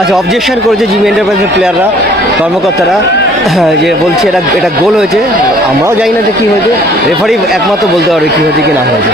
আচ্ছা, অবজেকশন করেছে জিমি এন্টারপ্রাইজের প্লেয়াররা, কর্মকর্তারা, যে বলছে এটা গোল হয়েছে। আমরাও জানি না যে কী হয়েছে, রেফারি একমাত্র বলতে পারবে কী হয়েছে কি না হয়েছে।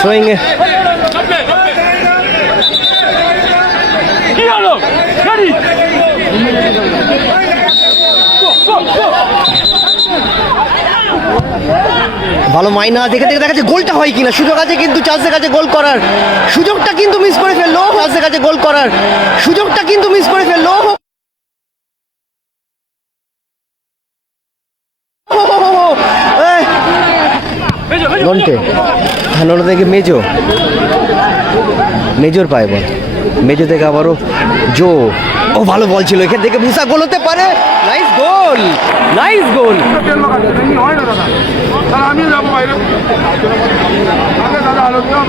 থ্রোয়িং এ ভালো মাইনা দেখে দেখে দেখা যাচ্ছে গোলটা হয় কিনা। সুযোগ আছে কিন্তু চার্লসের কাছে গোল করার, সুযোগটা কিন্তু মিস করে ফেললো। চার্লসের কাছে গোল করার সুযোগটা কিন্তু মিস করে ফেললো। নন্টে, হ্যাঁ নন্টে থেকে মেজোর পায় বল, মেজো থেকে আবারও জো। ও ভালো বল ছিল, এখান থেকে মুসা গোল হতে পারে। নাইস গোল, নাইস গোল। আমি যাবো বাইরে, দাদা আলোচনা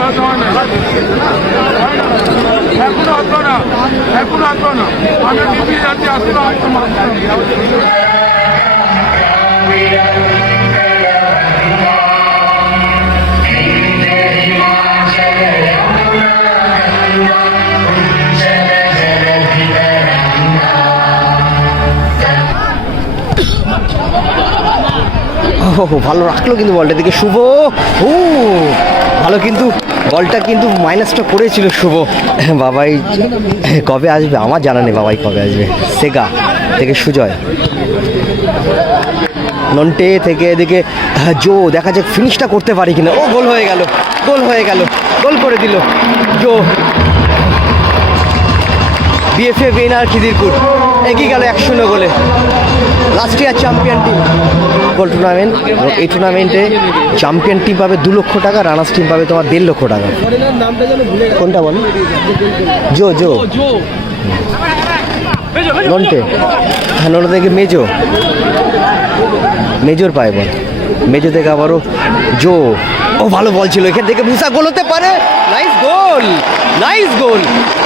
এখনো আসবো না, এখনো আসবো না, আমি টিভি যাচ্ছি, আসবো। ভালো রাখলো কিন্তু বলটা দিকে শুভ। ও ভালো, কিন্তু বলটা কিন্তু মাইনাসটা করেছিল শুভ। বাবাই কবে আসবে আমার জানা নেই, বাবাই কবে আসবে। সেগা থেকে সুজয়, নন্টে থেকে এদিকে জো, দেখা যাক ফিনিশটা করতে পারি কিনা। ও গোল হয়ে গেল, গোল হয়ে গেল, গোল করে দিল জো। বিএফএ বেনার খিদিরপুর এগিয়ে গেল 1-0 গোলে। Last year champion team football tournament, এবং এই টুর্নামেন্টে চ্যাম্পিয়ন টিম পাবে 2 লক্ষ টাকা, রানার্স টিম পাবে তোমার 1.5 লক্ষ টাকা। কোনটা বলো? জো নন্টে, হ্যাঁ নন্টে থেকে মেজোর পায় বল, মেজো থেকে আবারও জো। ও ভালো বল ছিল, এখান থেকে মুসা গোল হতে পারে। নাইস গোল, নাইস গোল,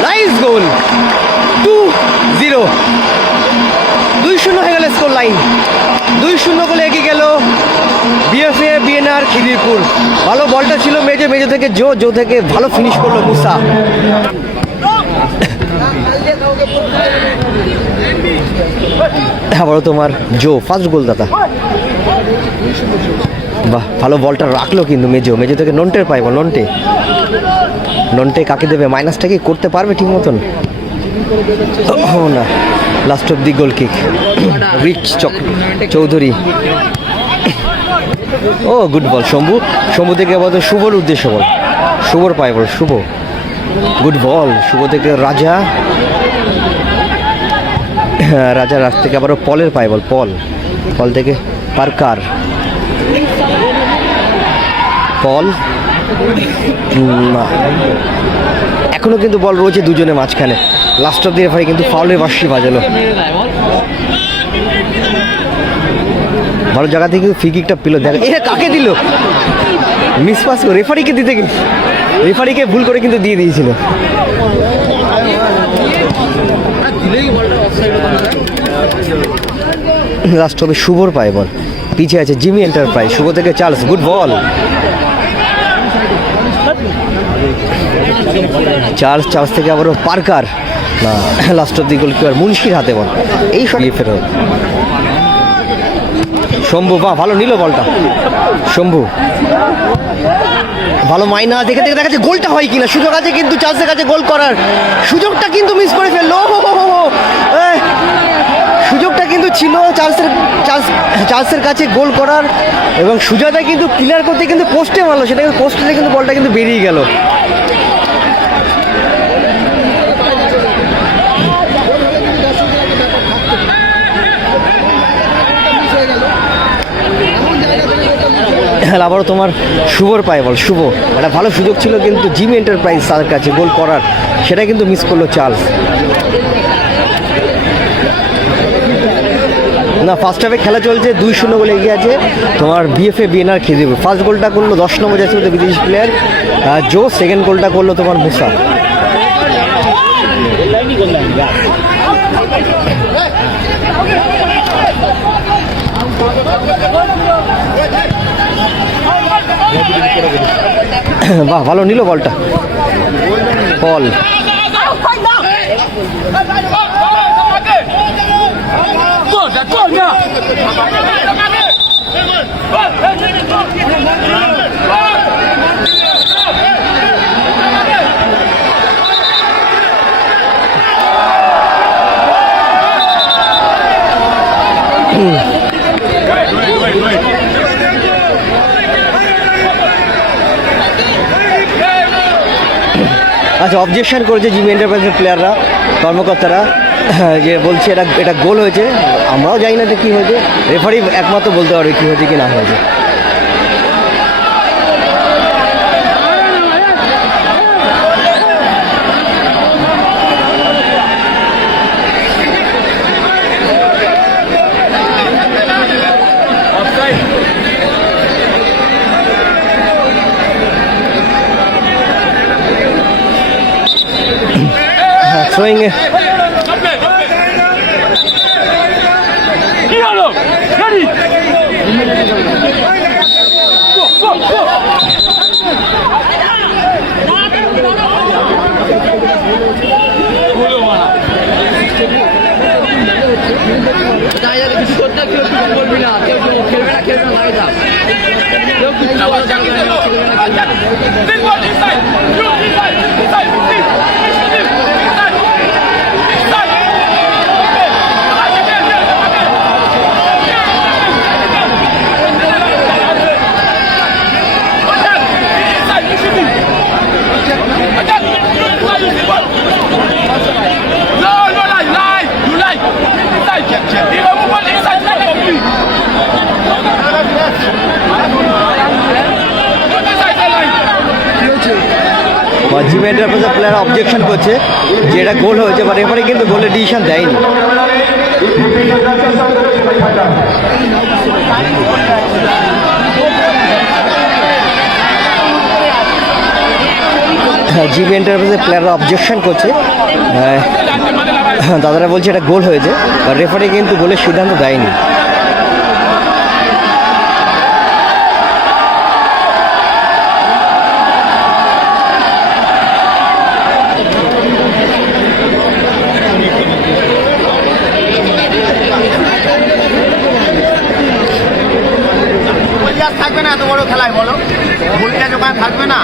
নাইস গোল। 2-0, 2-0 হয়ে গেল স্কোর লাইন। 2-0 গোলে এগিয়ে গেল বিএফএ বিএনআর খিদিরপুর। ভালো বলটা ছিল মেজো থেকে জো থেকে ভালো ফিনিশ করলো মুসা। আবারও তোমার জো ফার্স্ট গোলদাতা। বাহ, ভালো বলটা রাখলো কিন্তু মেজো থেকে নন্টের পাইব। নন্টে কাকে দেবে? মাইনাসটা কি করতে পারবে ঠিক মতন? ও না, last of the goal kick reach Chowdhury. ও গুড বল শম্ভু থেকে আবার শুভর উদ্দেশ্য বল, শুভর পায় বল, শুভ গুড বল। শুভ থেকে রাজা রাজ থেকে আবারও পলের পায় বল, পল থেকে পার্কার, পল না, এখনো কিন্তু বল রয়েছে দুজনের মাঝখানে। লাস্ট অফ দি রেফারি কিন্তু ফাউলের বাঁশি বাজালো। ভালো জায়গা থেকে ফ্রি কিকটা পেল। দেখ এটা কাকে দিল, মিস পাস করে রেফারিকে দিতে গিয়ে, রেফারিকে ভুল করে কিন্তু দিয়ে দিয়েছিল। লাস্ট হবে শুভর পায় বল, পিছিয়ে আছে জিমি এন্টারপ্রাইজ। শুভ থেকে চার্লস, গুড বল। চার্লস থেকে আবারও পার্কার না, last of the goalkeeper মুন্সির হাতে বল। এই সরিয়ে ফেরত শম্ভু, বাহ ভালো নিল বলটা শম্ভু। ভালো মাইনা দেখে দেখে দেখা যাচ্ছে গোলটা হয় কিনা। সুযোগ আছে কিন্তু চার্লসের কাছে গোল করার, সুযোগটা কিন্তু মিস করে ফেললো। সুযোগটা কিন্তু ছিল চার্লসের কাছে গোল করার, এবং সুজাতা কিন্তু ক্লিয়ার করতে কিন্তু পোস্টে মারলো, সেটা কিন্তু পোস্টে কিন্তু বলটা কিন্তু বেরিয়ে গেল। আবারও তোমার শুভর পায় বল, শুভ একটা ভালো সুযোগ ছিল কিন্তু জিমি এন্টারপ্রাইজ তার কাছে গোল করার, সেটা কিন্তু মিস করলো চার্লস। না, ফার্স্ট হাফে খেলা চলছে, 2-0 গোলে এগিয়ে আছে তোমার বিএফএ বিএনআর খিদিরপুর। ফার্স্ট গোলটা করলো 10 নম্বর জার্সি মধ্যে বিদেশি প্লেয়ার জো, সেকেন্ড গোলটা করলো তোমার মুসা। বাহ, ভালো নিল বলটা, বল আচ্ছা, অবজেকশন করেছে জিবি এন্টারপ্রাইজের প্লেয়াররা, কর্মকর্তারা, যে বলছে এটা গোল হয়েছে। আমরাও জানি না যে কী হয়েছে, রেফারি একমাত্র বলতে পারবে কী হয়েছে কি না হয়েছে। Throwing কিছু করতে কেউ করবি না, কেউ খেলবে না, খেলবে না, লাগে থাক, কেউ কিছু জিবি এন্টারপ্রাইজের প্লেয়ার অবজেকশন করছে যে এটা গোল হয়েছে, বা রেফারি কিন্তু গোলের ডিসিশন দেয়নি। জিবি এন্টারপ্রাইজের প্লেয়াররা অবজেকশন করছে, দাদারা বলছে এটা গোল হয়েছে, বা রেফারি কিন্তু গোলের সিদ্ধান্ত দেয়নি। থাকবে না এত বড় খেলায়, বলো ভুলটা জোগাড় থাকবে না।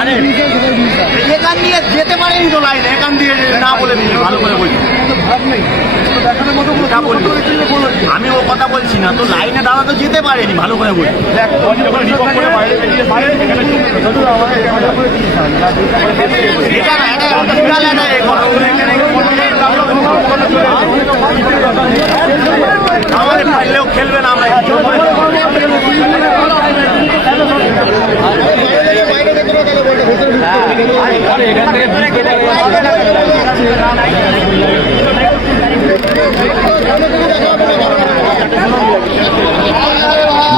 আরে এখান দিয়ে যেতে পারেনি তো লাইনে, এখান দিয়ে না বলে দিচ্ছি, ভালো করে বলছি, আমি ও কথা বলছি না তো, লাইনে দাদা তো যেতে পারেনি, ভালো করে বলছি। এটা না, এটা বিড়াল, আমাদের পারলেও খেলবে না, আমরা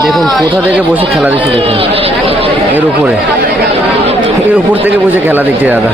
দেখুন কোথা থেকে বসে খেলা দেখছে, দেখুন এর উপর থেকে বসে খেলা দেখছে দাদা।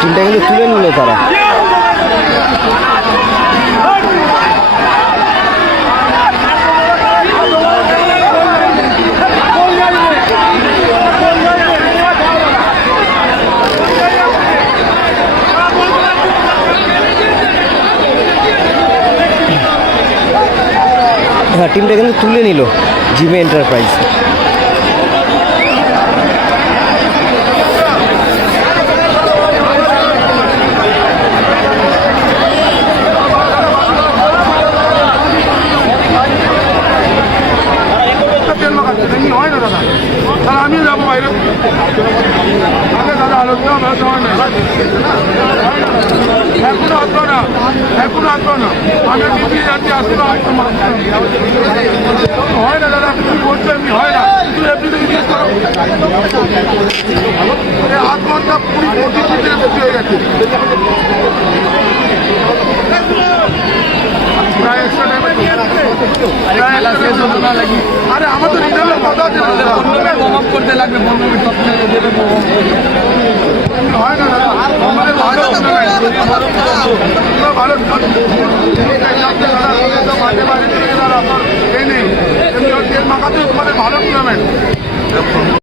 টিমটা কিন্তু তুলে নিল তারা। হ্যাঁ, টিমটা কিন্তু তুলে নিল জিমে এন্টারপ্রাইজ। তেল মাখাচ্ছে এমনি হয় না দাদা, তাহলে আমিও যাবো বাইরে। আগে দাদা আলোচনা ব্যবস্থা হয় না, এখনো আসবো না, এখনো আসবো না, আমি পিছিয়ে যাচ্ছি, আসবো না, হয় না দাদা, তুমি বলছো এমনি হয় না, তুমি এমনি থেকে জিজ্ঞেস করো। 8 ঘন্টা পুরো প্রতিদিন বেশি হয়ে গেছে, প্রায় এক্সট্রা টাইমে আরে আমার তো রিটার্নের কথা আছে করতে লাগবে, হয় না দাদা, আমাদের ভালো ভালো মাঝে মাঝে এই নেই, তেল মাখাতে তোমাদের ভালো টুর্নামেন্ট।